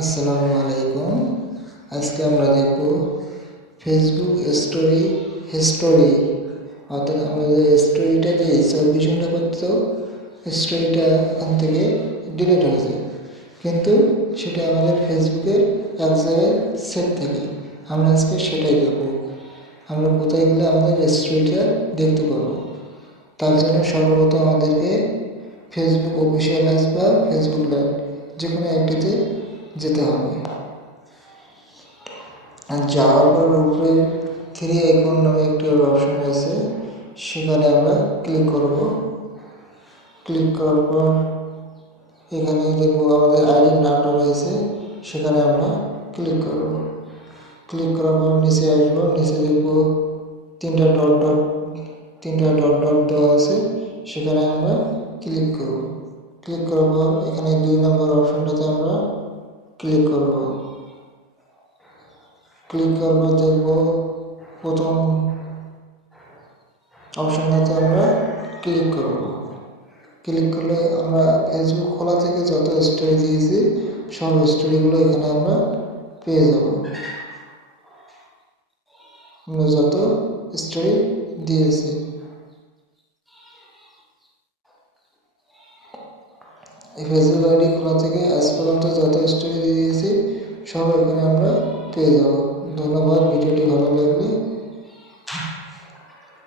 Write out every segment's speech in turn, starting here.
আসসালামু আলাইকুম। আজকে আমরা দেখব ফেসবুক স্টোরি হিস্টোরি, অর্থাৎ আমরা যে স্টোরিটা যে 24 ঘন্টা করত, স্টোরিটা ওখান থেকে ডিলিট হয়েছে, কিন্তু সেটা আমাদের ফেসবুকের এক জায়গায় সেভ থাকে। আমরা আজকে সেটাই দেখব। আমরা কোথায় গেলে আমাদের স্টোরিটা দেখতে পারবো। তার জন্য সর্বপ্রথম আমাদেরকে ফেসবুক অফিসিয়াল অ্যাপ বা ফেসবুক লাইভ যে কোনো একটিতে যেতে হবে। আর যাওয়ার পর উপরে 3 আইকন নামে একটি অপশন আছে, সেখানে আমরা ক্লিক করব। ক্লিক করার পর এখানে দেখব আমাদের আইডির নামটা রয়েছে, সেখানে আমরা ক্লিক করব। ক্লিক করার পর নিচে আসবো, নিচে দেখব তিনটা ডট ডট দেওয়া আছে, সেখানে আমরা ক্লিক করব। ক্লিক করার পর এখানে 2 নম্বর অপশনটাতে আমরা ক্লিক করব। ক্লিক করার পর দেখব প্রথম অপশনটাতে আমরা ক্লিক করব। ক্লিক করলে আমরা ফেসবুক খোলা থেকে যত স্টোরি দিয়েছি সব স্টোরিগুলো এখানে আমরা পেয়ে যাব। আমরা যত স্টোরি দিয়েছি এই ফেসবুক আইডি খোলা থেকে আজ পর্যন্ত যত স্টোরি দিয়েছি সব এখানে আমরা পেয়ে যাব। ধন্যবাদ। ভিডিওটি ভালো লাগলে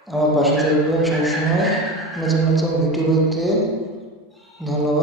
আমার পাশে থাকবেন সবসময় নতুন নতুন ভিডিও পেতে। ধন্যবাদ।